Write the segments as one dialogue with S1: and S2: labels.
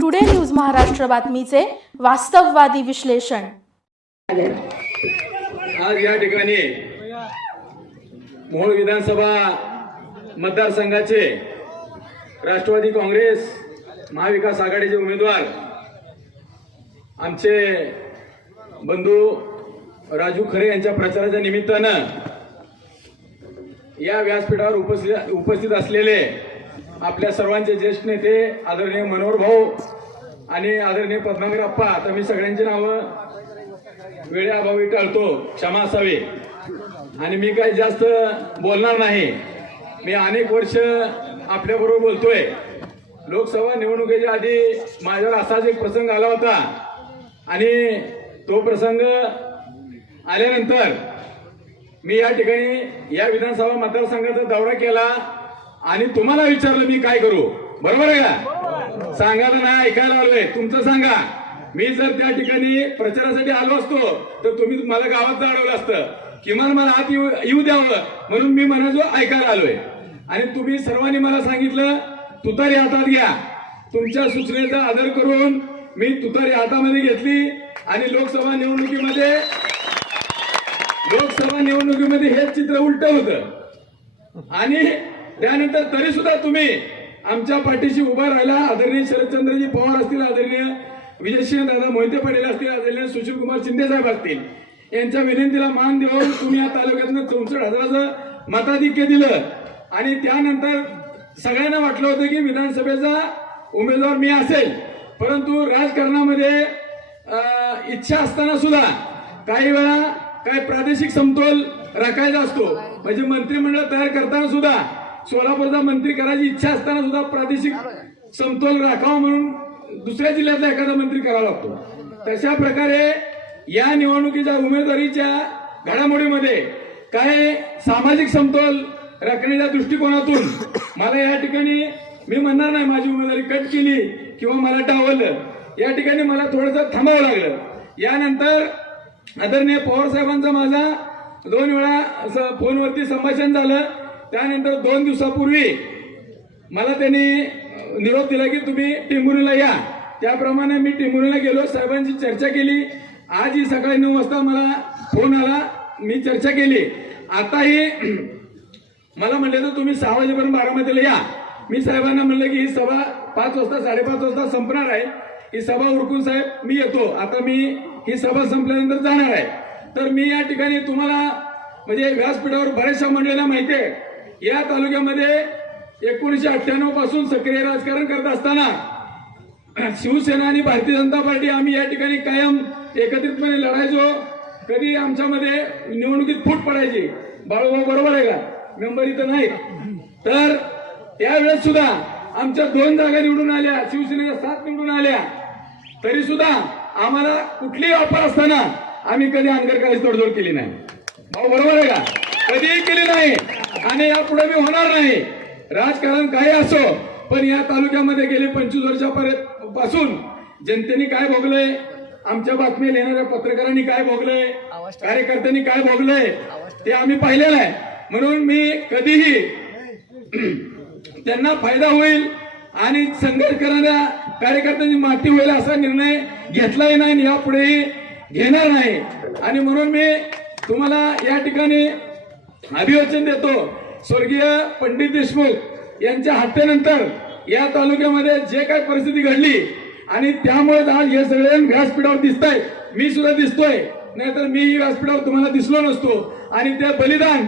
S1: Today news Maharashtra बातमीचे वास्तववादी विश्लेषण.
S2: आज या ठिकाणी मोहोळ विधानसभा मतदारसंघाचे राष्ट्रवादी काँग्रेस महाविकास आघाडीचे उमेदवार आमचे बंधू राजू खरे यांच्या प्रचाराच्या निमित्तानं या व्यासपीठावर उपस्थित उपस्थित असलेले आपल्या सर्वांचे ज्येष्ठ नेते आदरणीय मनोहर भाऊ आणि आदरणीय पद्माकर अप्पा आता मी सगळ्यांची नावं वेळेअभावी टाळतो क्षमा असावी. आणि मी काही जास्त बोलणार नाही. मी अनेक वर्ष आपल्याबरोबर बोलतोय. लोकसभा निवडणुकीच्या आधी माझ्यावर असाच एक प्रसंग आला होता. आणि तो प्रसंग आल्यानंतर मी या ठिकाणी या विधानसभा मतदारसंघाचा दौरा केला आणि तुम्हाला विचारलं मी काय करू. बरोबर आहे का? सांगायला नाही ऐकायला आलोय. तुमचं सांगा. मी जर त्या ठिकाणी प्रचारासाठी आलो असतो तर तुम्ही मला गावात अडवलं असतं. किमान मला आत येऊ येऊ द्यावं. म्हणून मी म्हणायचो ऐकायला आलोय. आणि तुम्ही सर्वांनी मला सांगितलं तुतारी हातात घ्या. तुमच्या सूचनेचा आदर करून मी तुतारी हातामध्ये घेतली आणि लोकसभा निवडणुकीमध्ये लोकसभा निवडणुकीमध्ये हेच चित्र उलट होतं. आणि त्यानंतर तरी सुद्धा तुम्ही आमच्या पाठीशी उभा राहिला. आदरणीय शरदचंद्रजी पवार असतील आदरणीय विजयसिंह दादा मोहिते पाटील असतील आदरणीय सुशील कुमार शिंदे साहेब असतील यांच्या विनंतीला मान देऊन तुम्ही या तालुक्यातनं चौसष्ट हजाराचं मताधिक्य दिलं. आणि त्यानंतर सगळ्यांना वाटलं होतं की विधानसभेचा उमेदवार मी असेल. परंतु राजकारणामध्ये इच्छा असताना सुद्धा काही वेळा काय प्रादेशिक समतोल राखायचा असतो? म्हणजे मंत्रिमंडळ तयार करताना सुद्धा सोलापूरचा मंत्री करायची इच्छा असताना सुद्धा प्रादेशिक समतोल राखावा म्हणून दुसऱ्या जिल्ह्यातला एखादा मंत्री करावा लागतो. तशा प्रकारे या निवडणुकीच्या उमेदवारीच्या घडामोडीमध्ये काय सामाजिक समतोल राखण्याच्या दृष्टिकोनातून मला या ठिकाणी मी म्हणणार नाही माझी उमेदवारी कट केली किंवा मला डावलं या ठिकाणी मला थोडंसं थांबावं लागलं. यानंतर आदरणीय पवार साहेबांचा माझा दोन वेळा असं फोनवरती संभाषण झालं. त्यानंतर दोन दिवसापूर्वी मला त्यांनी निरोप दिला की तुम्ही टिंबुरीला या. त्याप्रमाणे मी टिंबुरीला गेलो साहेबांची चर्चा केली. आज ही सकाळी नऊ वाजता मला फोन आला मी चर्चा केली. आताही मला म्हणले तर तुम्ही सहा वाजेपर्यंत बारामतीला या. मी साहेबांना म्हणलं की ही सभा पाच वाजता साडेपाच वाजता संपणार आहे. ही सभा उरकून साहेब मी येतो. आता मी ही सभा संपल्यानंतर जाणार आहे. तर मी या ठिकाणी तुम्हाला म्हणजे व्यासपीठावर बऱ्याचशा मंडळींना माहिती आहे या तालुक्यामध्ये एकोणीसशे अठ्ठ्याण्णवपासून सक्रिय राजकारण करत असताना शिवसेना आणि भारतीय जनता पार्टी आम्ही या ठिकाणी कायम एकत्रितपणे लढायचो. कधी आमच्यामध्ये निवडणुकीत फूट पडायची? बाळूभाऊ बरोबर आहे का? मेंबर इथं नाही. तर त्यावेळेस सुद्धा आमच्या दोन जागा निवडून आल्या शिवसेनेच्या सात निवडून आल्या. तरी सुद्धा आम्हाला कुठलीही ऑफर असताना आम्ही कधी अनगर तोडजोड केली नाही. भाऊ बरोबर आहे का? कधीही केली नाही आणि यापुढे मी होणार नाही. राजकारण काही असो पण या तालुक्यामध्ये गेले पंचवीस वर्षापर्यंत पासून जनतेने काय भोगलंय? आमच्या बातम्या लिहिणाऱ्या पत्रकारांनी काय भोगलंय? कार्यकर्त्यांनी काय भोगलंय? ते आम्ही पाहिलेलं आहे. म्हणून मी कधीही त्यांना फायदा होईल आणि संघर्ष करणाऱ्या कार्यकर्त्यांची माती होईल असा निर्णय घेतलाही नाही आणि यापुढेही घेणार नाही. आणि म्हणून मी तुम्हाला या ठिकाणी अभिवाचन देतो. स्वर्गीय पंडित देशमुख यांच्या हत्येनंतर या तालुक्यामध्ये जे काही परिस्थिती घडली आणि त्यामुळे आज हे सगळे व्यासपीठावर दिसत आहे मी सुद्धा दिसतोय. नाहीतर मी व्यासपीठावर तुम्हाला दिसलो नसतो. आणि ते बलिदान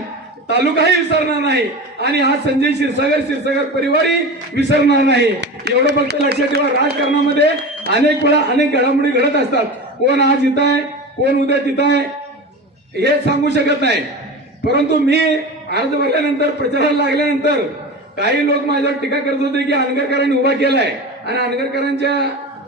S2: तालुकाही विसरणार नाही आणि हा संजय क्षीरसागर क्षीरसागर परिवारही विसरणार नाही. एवढं फक्त लक्षात ठेवा राजकारणामध्ये अनेक वेळा अनेक घडामोडी घडत असतात. कोण आज इथं आहे कोण उद्या तिथं आहे हे सांगू शकत नाही. परंतु मी अर्ज भरल्यानंतर प्रचाराला लागल्यानंतर काही लोक माझ्यावर टीका करत होते की अनगरकरांनी उभा केलाय आणि अनगरकरांच्या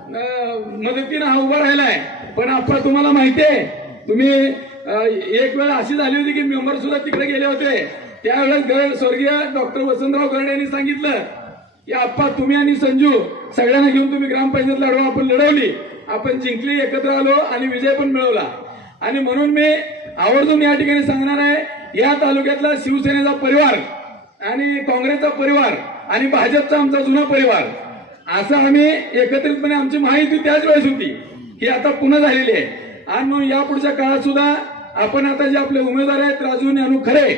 S2: मदतीनं हा उभा राहिलाय. पण आपण तुम्हाला माहिती आहे तुम्ही एक वेळ अशी झाली होती की मेंबर सुद्धा तिकडे गेले होते. त्यावेळेस स्वर्गीय डॉक्टर वसंतराव गर्डे यांनी सांगितलं की आप्पा तुम्ही आणि संजू सगळ्यांना घेऊन तुम्ही ग्रामपंचायत लढवा. आपण लढवली. आपण जिंकली एकत्र आलो आणि विजय पण मिळवला. आणि म्हणून मी आवर्जून या ठिकाणी सांगणार आहे या तालुक्यातला शिवसेनेचा परिवार आणि काँग्रेसचा परिवार आणि भाजपचा आमचा जुना परिवार असं आम्ही एकत्रितपणे आमची माहिती त्याच वेळेस होती ही आता पुन्हा झालेली आहे. आणि म्हणून यापुढच्या काळात सुद्धा आपण आता जे आपले उमेदवार आहेत राजू ज्ञानू खरे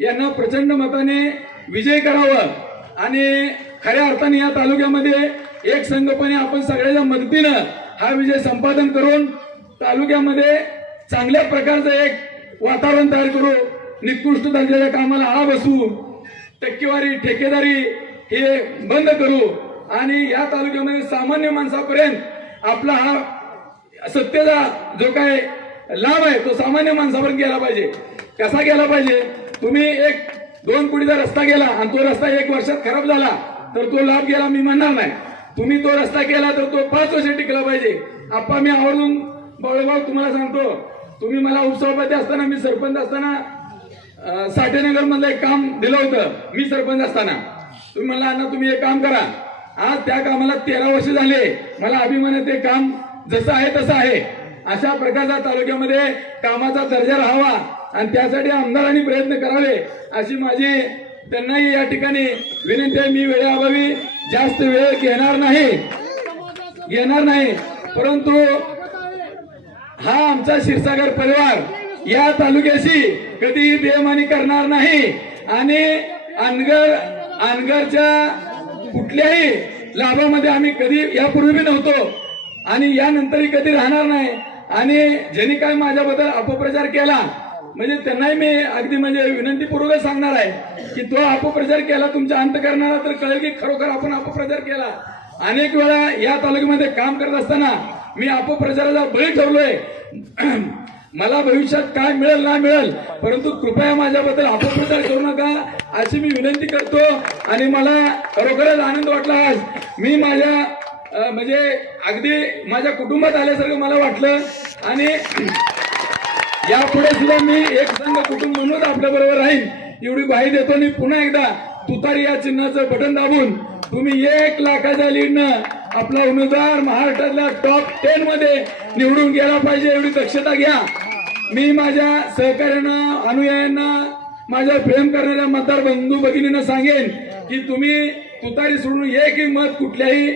S2: यांना प्रचंड मताने विजय करावं. आणि खऱ्या अर्थाने या तालुक्यामध्ये एक संघपणे आपण सगळ्याच्या मदतीनं हा विजय संपादन करून तालुक्यामध्ये चांगल्या प्रकारचं एक वातावरण तयार करू. निकृष्ट दर्जाच्या कामाला आळा बसू टक्केवारी ठेकेदारी हे बंद करू. आणि या तालुक्यामध्ये सामान्य माणसापर्यंत आपला हा सत्तेचा जो काय लाभ आहे तो सामान्य माणसापर्यंत गेला पाहिजे. कसा गेला पाहिजे? तुम्ही एक दोन कोटीचा रस्ता गेला आणि तो रस्ता एक वर्षात खराब झाला तर तो लाभ गेला मी म्हणणार नाही. तुम्ही तो रस्ता केला तर तो पाच वर्ष टिकला पाहिजे. आप्पा मी आवर्जून बावळेबाव तुम्हाला सांगतो तुम्ही मला उपसभापती असताना मी सरपंच असताना साठेनगर मधलं एक काम दिलं होतं मी सरपंच असताना. तुम्ही म्हणला अण्णा तुम्ही एक काम करा. आज त्या कामाला तेरा वर्ष झाले मला अभिमान ते काम जसं आहे तसं आहे. अशा प्रकारचा तालुक्यामध्ये कामाचा दर्जा राहावा आणि त्यासाठी आमदारांनी प्रयत्न करावे अशी माझी त्यांनाही या ठिकाणी विनंती आहे. मी वेळेअभावी जास्त वेळ घेणार नाही. घेणार नाही. परंतु हा आमचा क्षीरसागर परिवार या तालुक्याशी कधीही बेमानी करणार नाही. आणि अनगर अनगरच्या कुठल्याही लाभामध्ये आम्ही कधी यापूर्वी नव्हतो. आणि यानंतरही कधी राहणार नाही. आणि ज्यांनी काय माझ्याबद्दल अपप्रचार केला म्हणजे त्यांनाही मी अगदी म्हणजे विनंतीपूर्वक सांगणार आहे की तो अपप्रचार केला तुमच्या अंतकरणाला तर कळेल की खरोखर आपण अपप्रचार केला. अनेक वेळा या तालुक्यामध्ये काम करत असताना मी अपप्रचाराचा बळी ठरलोय. मला भविष्यात काय मिळेल ना मिळेल परंतु कृपया माझ्याबद्दल अपप्रचार करू नका अशी मी विनंती करतो. आणि मला खरोखरच आनंद वाटला आज. मी माझ्या म्हणजे अगदी माझ्या कुटुंबात आल्यासारखं मला वाटलं. आणि यापुढे सुद्धा मी एक संघ कुटुंब म्हणून आपल्या बरोबर राहीन. एवढी ग्वाही देतो आणि पुन्हा एकदा तुतारी या चिन्हाचं बटन दाबून तुम्ही एक लाखाच्या लीडनं आपला उमेदवार महाराष्ट्रातल्या टॉप टेन मध्ये निवडून गेला पाहिजे एवढी दक्षता घ्या. मी माझ्या सहकार्यांना अनुयायांना माझ्या प्रेम करणाऱ्या मतदार बंधू भगिनींना सांगेन की तुम्ही तुतारी सोडून एकही मत कुठल्याही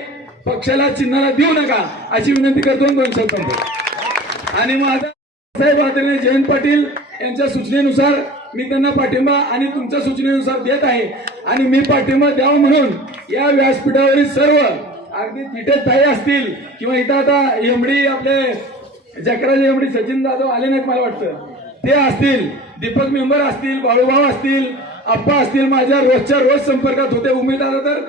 S2: पक्षाला चिन्हाला देऊ नका अशी विनंती करतो दोन शब्द आणि आणि आता साहेब आदरणीय जयंत पाटील यांच्या सूचनेनुसार मी त्यांना पाठिंबा आणि तुमच्या सूचनेनुसार देत आहे. आणि मी पाठिंबा द्यावा म्हणून या व्यासपीठावरील सर्व अगदी तिथे ताई असतील किंवा इथं आता एमडी आपले जकराजे एमडी सचिन जाधव आले नाहीत मला वाटतं. ते असतील दीपक मेंबर असतील बाळूभाऊ असतील आप्पा असतील माझ्या रोजच्या रोज संपर्कात होते उमेदवार तर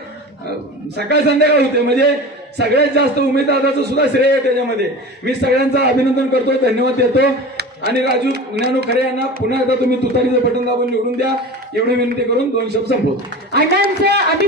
S2: सकाळ संध्याकाळ होते. म्हणजे सगळ्यात जास्त उमेदवाराचं सुद्धा श्रेय आहे त्याच्यामध्ये. मी सगळ्यांचा अभिनंदन करतो धन्यवाद देतो. आणि राजू ज्ञानू खरे यांना पुन्हा एकदा तुम्ही तुतारीचं बटन दाबून निवडून द्या. एवढी विनंती करून दोन शब्द संपवतो.
S3: अण्णांचं आम्ही